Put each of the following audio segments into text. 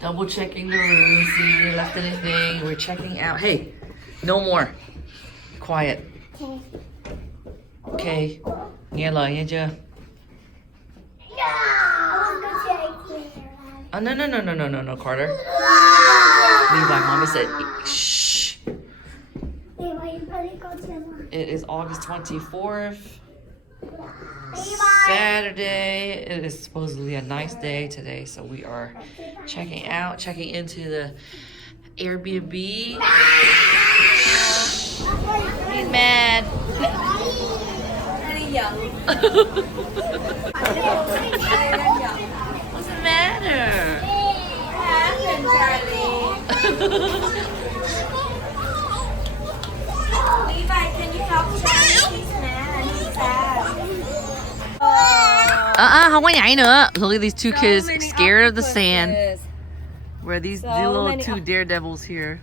Double checking the room, see if we left anything. We're checking out. Hey, no more. Quiet. Okay. Nghe lời nghe chưa? Oh, no, Carter. Levi, Mommy said, shh. It is August 24th. Saturday. It is supposedly a nice day today, so we are checking into the Airbnb. He's mad. What's the matter? Levi, can you help Charlie? He's mad. He's sad. Không có nhảy nữa. Look at these two kids scared of the sand. We're these little two daredevils here.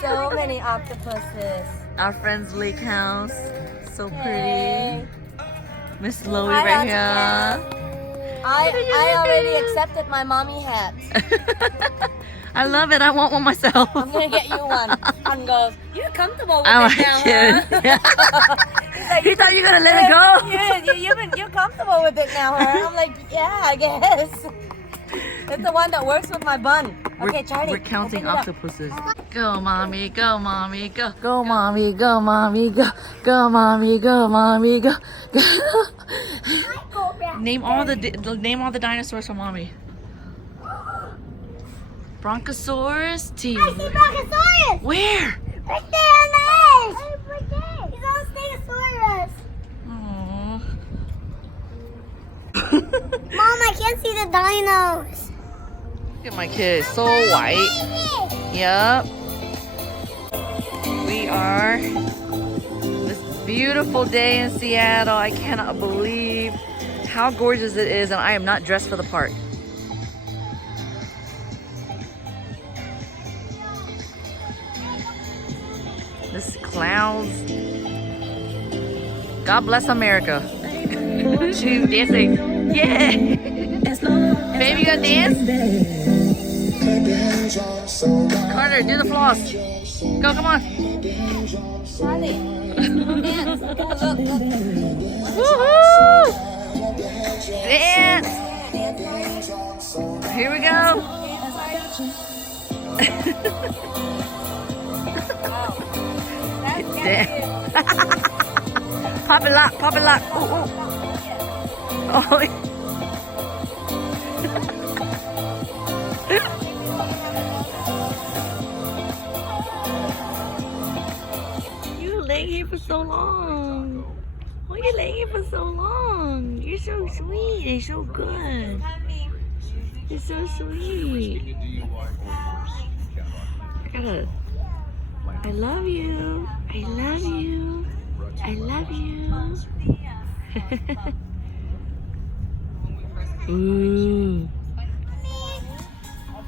So many octopuses. Our friend's lake house. So pretty. Miss Loie right here. I already accepted my mommy hat. I love it. I want one myself. I'm gonna get you one. And goes, you're comfortable with Oh, it now, huh? Like, he thought you were gonna let it go. You're comfortable with it now, huh? I'm like, yeah, I guess. It's the one that works with my bun. Okay, Charlie. We're counting octopuses. Go, mommy, go, mommy, go. Go, mommy, go, mommy, go. Go, mommy, go, mommy, go. Go. Name all the dinosaurs for mommy. Bronchosaurus T. I see Bronchosaurus! Where? Right there on the edge! He's on Stegosaurus. Aww. Mom, I can't see the dinos. Look at my kid, so white. Yep. We are this beautiful day in Seattle. I cannot believe how gorgeous it is, and I am not dressed for the part. This clouds. God bless America. She's dancing. Yeah. Baby, you gonna dance? Carter, do the floss. Go, come on. Charlie, dance. Look. Woohoo! Dance. Here we go. Pop it lock, pop it lock. Ooh, ooh. Oh. You were laying here for so long. Why are you laying here for so long? You're so sweet and so good. You're so sweet. I love you. I love you. I love you. Ooh.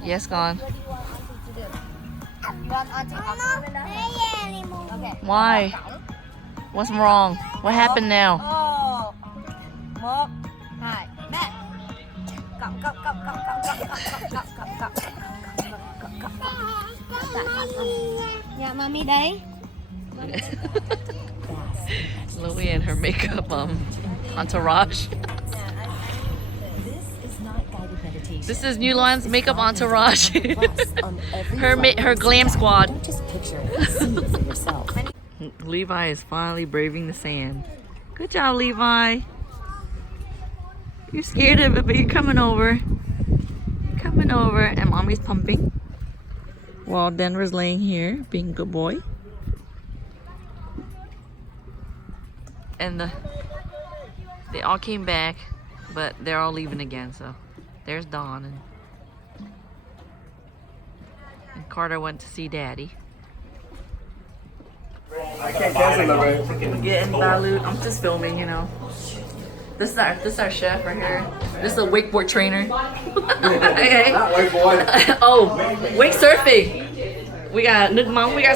Yes, gone. You want Auntie Aquaman now? Okay. Why? What's wrong? What happened now? Oh. Một, hai, ba. Cộng. Yeah, mommy đấy. Louie and her makeup entourage. This is New Line's makeup entourage. her glam squad. Levi is finally braving the sand. Good job, Levi. You're scared of it, but you're coming over. Coming over, and mommy's pumping. While Denver's laying here, being a good boy. And they all came back, but they're all leaving again, so there's Dawn. And Carter went to see Daddy. I can't cancel that, right? We're getting balut. I'm just filming, you know. This is our chef right here. This is a wakeboard trainer. Okay. Not white boy. Oh, wake surfing. We got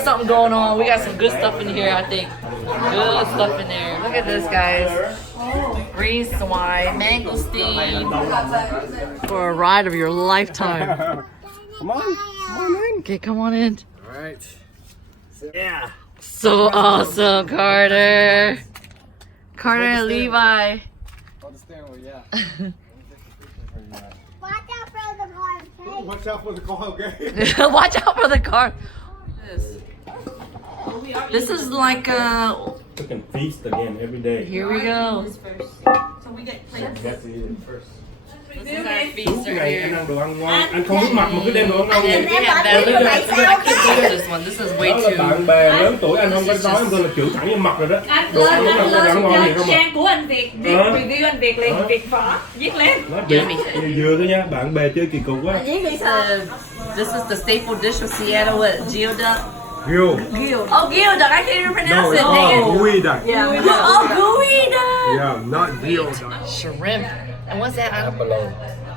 something going on. We got some good stuff in here, I think. Good stuff in there. Look at this, guys. Freeze wine, mangosteen. For a ride of your lifetime. Come on in. Okay, come on in. All right. Yeah. So awesome, Carter. Carter and Levi. On the steering wheel, yeah. Watch out for the car, okay? Watch out for the car, okay? Watch out for the car. This is like a. We can feast again every day. Here we go. That's it first. This is our feast Suốt right ngày here. anh ăn đồ ăn ngon, anh không biết mặt mà cứ đem đồ ăn ngon And về. then we have that. I can't do this one. This is way Đó là too. bạn bè lớn tuổi anh không có nói anh thôi là chửi thẳng vào mặt rồi đó. Đồ ăn lúc nào đồ ăn ngon thì không à. Trang của anh Việt, review anh Việt liền, Việt phở, viết lên. Nói biệt vừa thôi nha, bạn bè chơi kỳ cục quá. This is the staple dish of Seattle with geoduck. Gil. Oh, geoduck! I can't even pronounce it. Dang it. gooey duck. Oh, gooey duck. Yeah, not Gil duck. Shrimp. And what's that?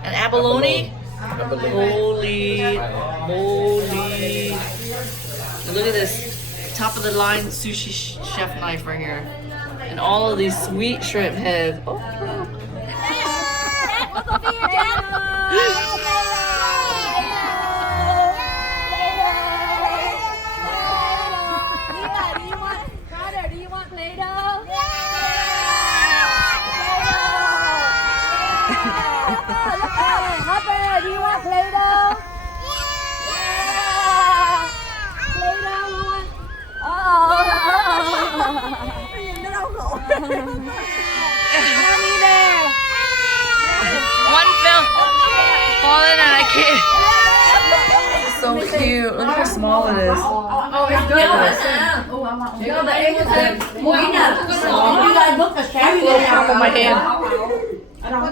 An abalone? Holy moly. Look at this. Top of the line sushi chef knife right here. And all of these sweet shrimp heads. Oh, Hopper, do you want Play-Doh? Yeah! Play-Doh luôn. Nó đau khổ. Mommy there. one fell falling and I can't. So cute. Look how small it is. Oh, it's good. You know, the egg is good. You guys booked a chef. On my hand.